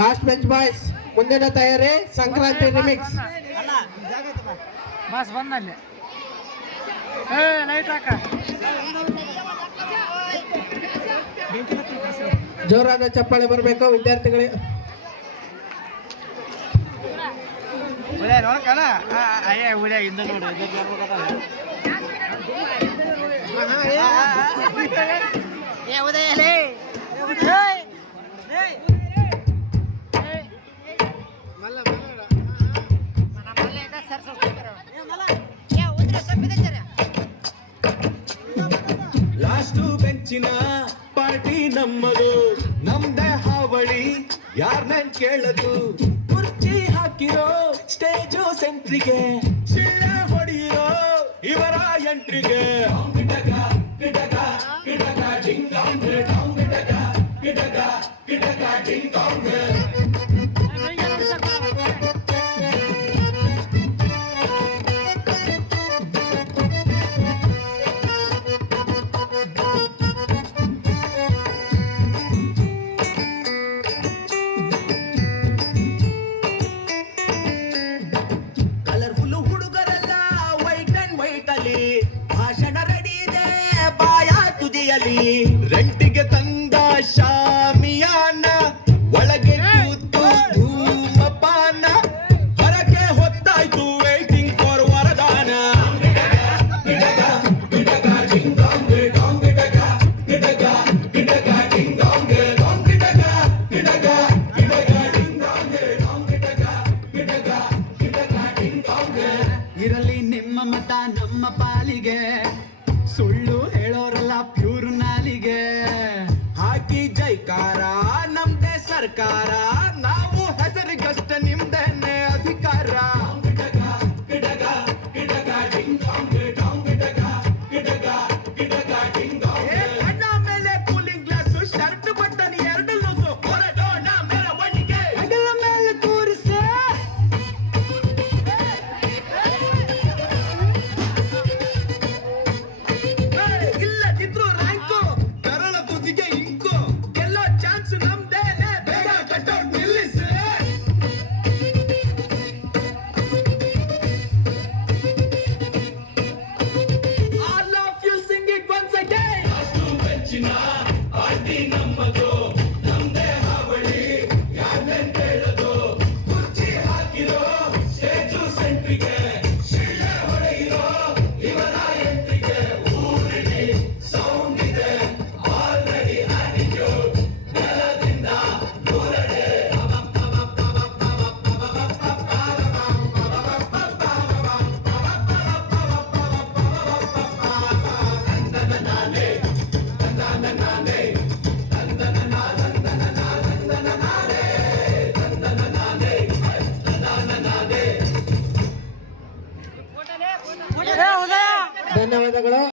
Last bench boys ಮುಂದಿನ ತಯಾರಿ Sankranti remix bus ಬಂದಲ್ಲಿ ಲೈಟ್ ಹಾಕ ಜೋರಾದ ಚಪ್ಪಾಳೆ ಬರಬೇಕು ವಿದ್ಯಾರ್ಥಿಗಳಿಗೆ. ನೋಡ್ಕಣ ಉಳಿಯ ಹಿಂದ ನೋಡಿ ಲಾಸ್ಟು ಬೆಂಚಿನ ಪಾರ್ಟಿ ನಮ್ಮದು, ನಮ್ದೇ ಹಾವಳಿ ಯಾರ್ನೇನ್ ಕೇಳದು. ಕುರ್ಚಿ ಹಾಕಿರೋ ಸ್ಟೇಜು ಸೆಂಟ್ರಿಗೆ, ಶಿಳ್ಳ ಹೊಡೆಯಿರೋ ಇವರ ಎಂಟ್ರಿಗೆ. ಕಲರ್ಫುಲ್ ಹುಡುಗರೆಲ್ಲ ವೈಟ್ ಅಂಡ್ ವೈಟ್ ಅಲ್ಲಿ, ಭಾಷಣ ರೆಡಿ ಇದೆ ಬಾಯ ತುದಿಯಲ್ಲಿ. ರೆಂಟಿಗೆ ತಂದ ಶಾಮಿಯಾನ, ಒಳಗೆ ಕೂತು ಧೂಮಪಾನ, ಹೊರಗೆ ಹೊತ್ತಾಯ್ತು ವೇಟಿಂಗ್ ಫಾರ್ ವರದಾನ. ಇರಲಿ ನಿಮ್ಮ ಮತ ನಮ್ಮ ಪಾಲಿಗೆ, ಸುಳ್ಳು ಹೇಳೋರಲ್ಲ ಪ್ಯೂರ್ ನಾಲಿಗೆ. ಹಾಕಿ ಜೈಕಾರ ನಮ್ದೇ ಸರ್ಕಾರ, ನಾವು ಹೆಸರಿಗಷ್ಟ ನಿಮ್ದೇನೆ ಅಧಿಕಾರ. ಕಣ್ಣ ಮೇಲೆ ಕೂಲಿಂಗ್ ಗ್ಲಾಸು, ಶರ್ಟ್ ಬಟನ್ ಎರಡು ಲೂಸು, ಹೊರಡೋಣ ಮೆರವಣಿಗೆ ಅಗಲ ಮೇಲೆ ಕೂರಿಸೆ. ಇಲ್ಲದಿದ್ರು ರ್ಯಾಂಕು, ಕರಳ ಬುದ್ಧಿಗೆ ಇಂಕು, ಗೆಲ್ಲೋ ಚಾನ್ಸ್ ನಮ್ದೇನೆ, ಬೇಗ ಕಟ್ಟೋಟ್ ನಿಲ್ಲಿಸಿ. All of you sing it once again. Last ಬೆಂಚಿನ ಪಾರ್ಟಿ ನಮ್ಮದು, ನಮ್ದೇ ಹಾವಳಿ ಯಾರ್ನೇನ್ ಕೇಳದು. ಕುರ್ಚಿ ಹಾಕಿರೋ ಸ್ಟೇಜು ಸೆಂಟ್ರಿಗೆ, ಶಿಳ್ಳೆ ಹೊಡೆಯಿರೋ ಇವರ ಎಂಟ್ರಿಗೆ. ಊರಿಡಿ ಸೌಂಡ್ ಇದೆ ಆಲ್ರೆಡಿ ಆಟಿಟ್ಯೂಡ್, ನೆಲದಿಂದ ದೂರಡೆ. ಧನ್ಯವಾದಗಳು.